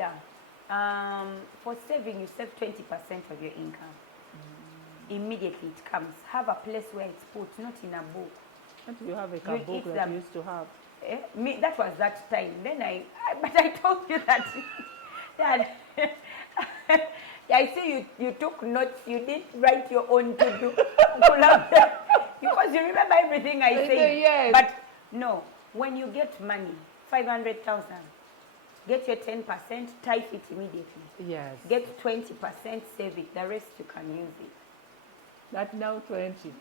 Neda, for saving, you save 20% of your income. Immediately it comes. Have a place where it's put, not in a book. What do you have a You book eat that them. you used to have? Me, that was that time. Then but I told you that, that I see you took notes. You didn't write your own to do. Because you remember everything I said. Yes. But no, when you get money, 500,000, get your 10%, type it immediately. Yes. Get 20%, save it. The rest you can use it. That now 20.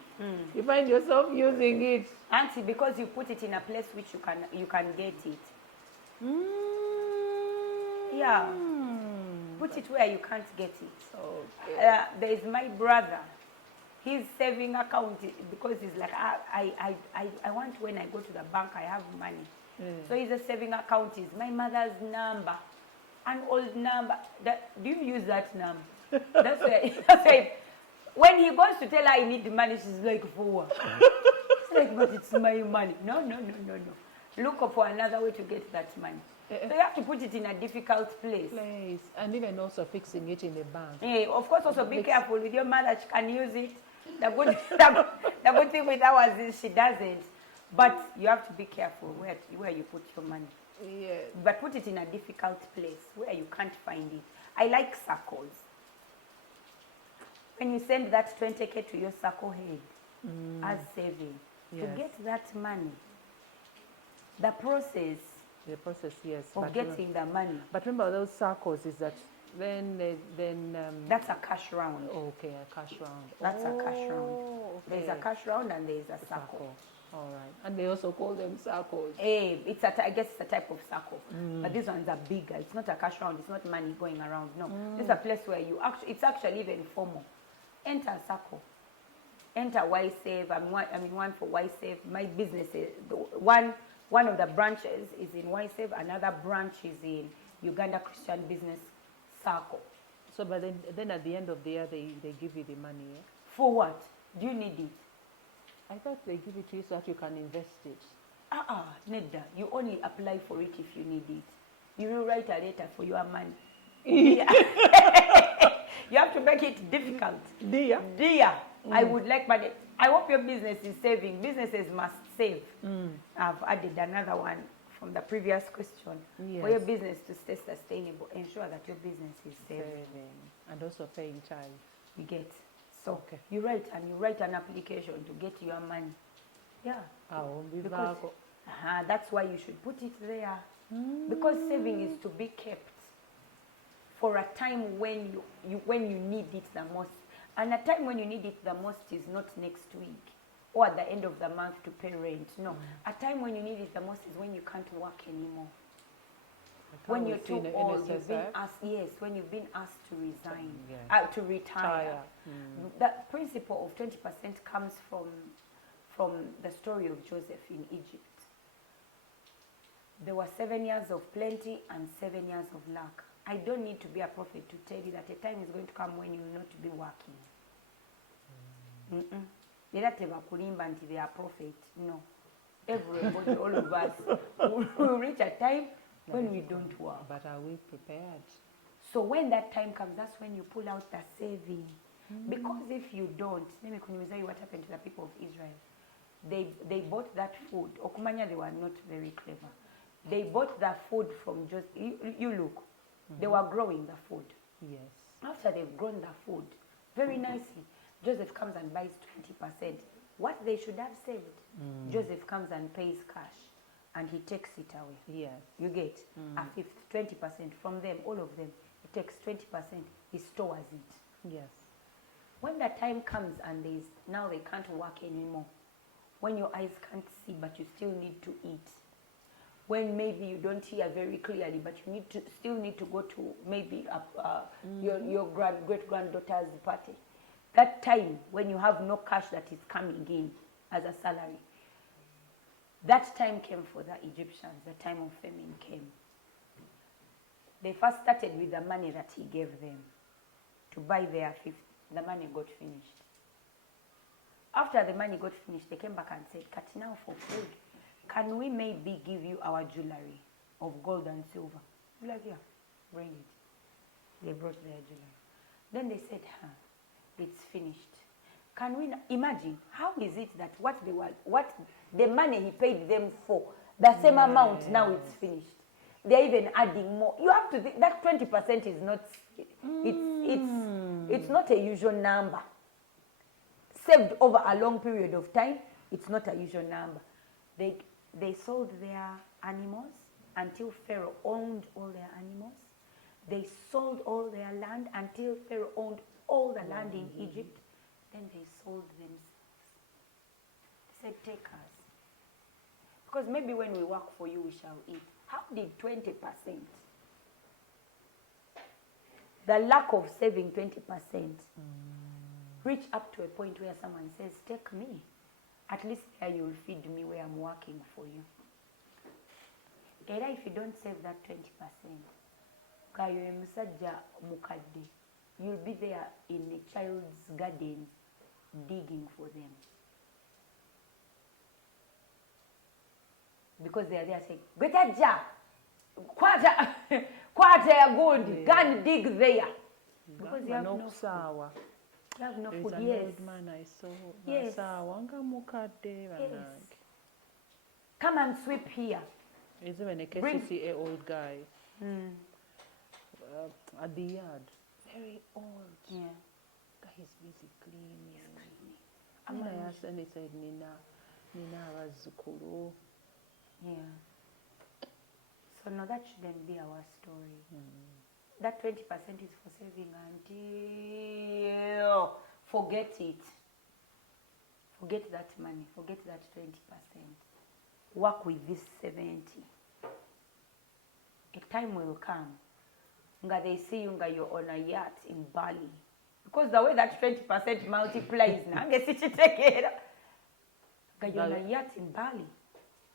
You find yourself using it. Auntie, because you put it in a place which you can get it. Yeah. Put it where you can't get it. Okay. There is my brother. His saving account, because he's like, I want when I go to the bank, I have money. So his saving account is my mother's number, an old number. Do you use that number? That's why. When he goes to tell her I need money, she's like, for what? It's like, but it's my money. No. Look for another way to get that money. So you have to put it in a difficult place. And even also fixing it in the bank. Yeah, of course, also be careful with your mother. She can use it. The good thing with ours is she doesn't. But you have to be careful where you put your money. Yeah. But put it in a difficult place where you can't find it. I like circles. When you send that 20K to your circle head as saving, to get that money, the process yes. of getting the money. But remember, those circles is that then that's a cash round. Okay, a cash round. That's a cash round. Okay. There's a cash round and there's a circle. All right. And they also call them circles. I guess it's a type of circle. But these ones are bigger. It's not a cash round. It's not money going around. No. This is a place where it's actually even formal. Enter a circle. Enter YSave. I mean one for YSave. My business is one of the branches is in YSave. Another branch is in Uganda Christian Business Circle. So, but then at the end of the year, they give you the money. Eh? For what? Do you need it? I thought they give it to you so that you can invest it. Neda, you only apply for it if you need it. You will write a letter for your money. You have to make it difficult. Dear, I would like money. I hope your business is saving. Businesses must save. I've added another one from the previous question. Yes. For your business to stay sustainable, ensure that your business is saving. And also paying child. You get. So you write an application to get your money. Yeah. Because, that's why you should put it there. Because saving is to be kept for a time when you need it the most. And a time when you need it the most is not next week or at the end of the month to pay rent. No. A time when you need it the most is when you can't work anymore. When you're too old, you've been asked, when you've been asked to resign, to retire. The principle of 20% comes from the story of Joseph in Egypt. There were 7 years of plenty and 7 years of lack. I don't need to be a prophet to tell you that a time is going to come when you will not be working. They are prophet. No. Everybody, all of us, will reach a time when we don't work. But are we prepared? So when that time comes, that's when you pull out the saving. Because if you don't, let me tell you what happened to the people of Israel. They bought that food. Okumanya, they were not very clever. They bought the food from just, you look, they were growing the food. Yes. After they've grown the food, very nicely, Joseph comes and buys 20%. What they should have saved, Joseph comes and pays cash. And he takes it away. Yes. You get a fifth, 20% from them, all of them. He takes 20%, he stores it. Yes. When the time comes and now they can't work anymore, when your eyes can't see but you still need to eat, when maybe you don't hear very clearly but you still need to go to maybe your great-granddaughter's party, that time when you have no cash that is coming in as a salary, that time came for the Egyptians. The time of famine came. They first started with the money that he gave them to buy their fifth. The money got finished. After the money got finished, they came back and said, "Cut now for food. Can we maybe give you our jewelry of gold and silver?" Like, yeah. bring it. They brought their jewelry. Then they said, it's finished. Can we imagine, how is it that what the money he paid them for, the same amount, now it's finished? They're even adding more. You have to think that 20% is not, it's not a usual number. Saved over a long period of time, it's not a usual number. They sold their animals until Pharaoh owned all their animals. They sold all their land until Pharaoh owned all the land in Egypt. Then they sold themselves. They said, take us. Because maybe when we work for you, we shall eat. How did 20%, the lack of saving 20%, reach up to a point where someone says, take me. At least there you'll feed me where I'm working for you. Era if you don't save that 20%, you'll be there in a child's garden digging for them. Because they are there saying, Gwetaja, quarter good, go and dig there. Because you have no food. You have no food, yes. Old man I saw. Yes. Yes. Come and sweep here. It's even a KCCA old guy at the yard. Very old. Yeah. Guy is busy cleaning. And I asked and he said, Nina Razukuru. Yeah. So no, that shouldn't be our story. That 20% is for saving until forget it. Forget that money. Forget that 20%. Work with this 70. A time will come. Nga they see you nga you're on a yacht in Bali. Because the way that 20% multiplies now, you're on a yacht in Bali.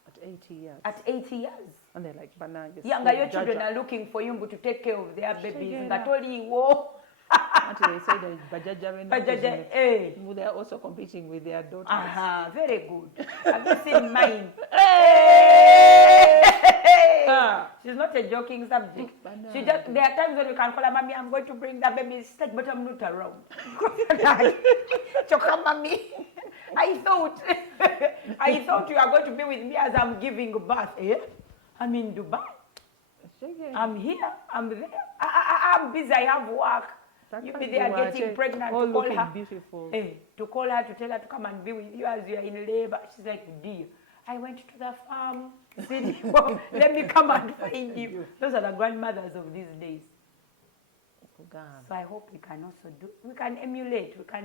At 80 years. At 80 years. And they're like bananas. Yeah, your children are looking for you to take care of their babies. Until they say that Bajaja, they're also competing with their daughters. Very good. Have you seen mine? She's not a joking subject. She just, there are times when you can call her, Mommy, I'm going to bring the baby. She's like, but I'm not around. Choka, Mommy. I thought you are going to be with me as I'm giving birth. I'm in Dubai. I'm here. I'm there. I'm busy. I have work. You be there getting pregnant to call her. Beautiful. To call her, to tell her to come and be with you as you are in labor. She's like, dear, I went to the farm. Let me come and find you. Those are the grandmothers of these days. So I hope we can also we can emulate. We can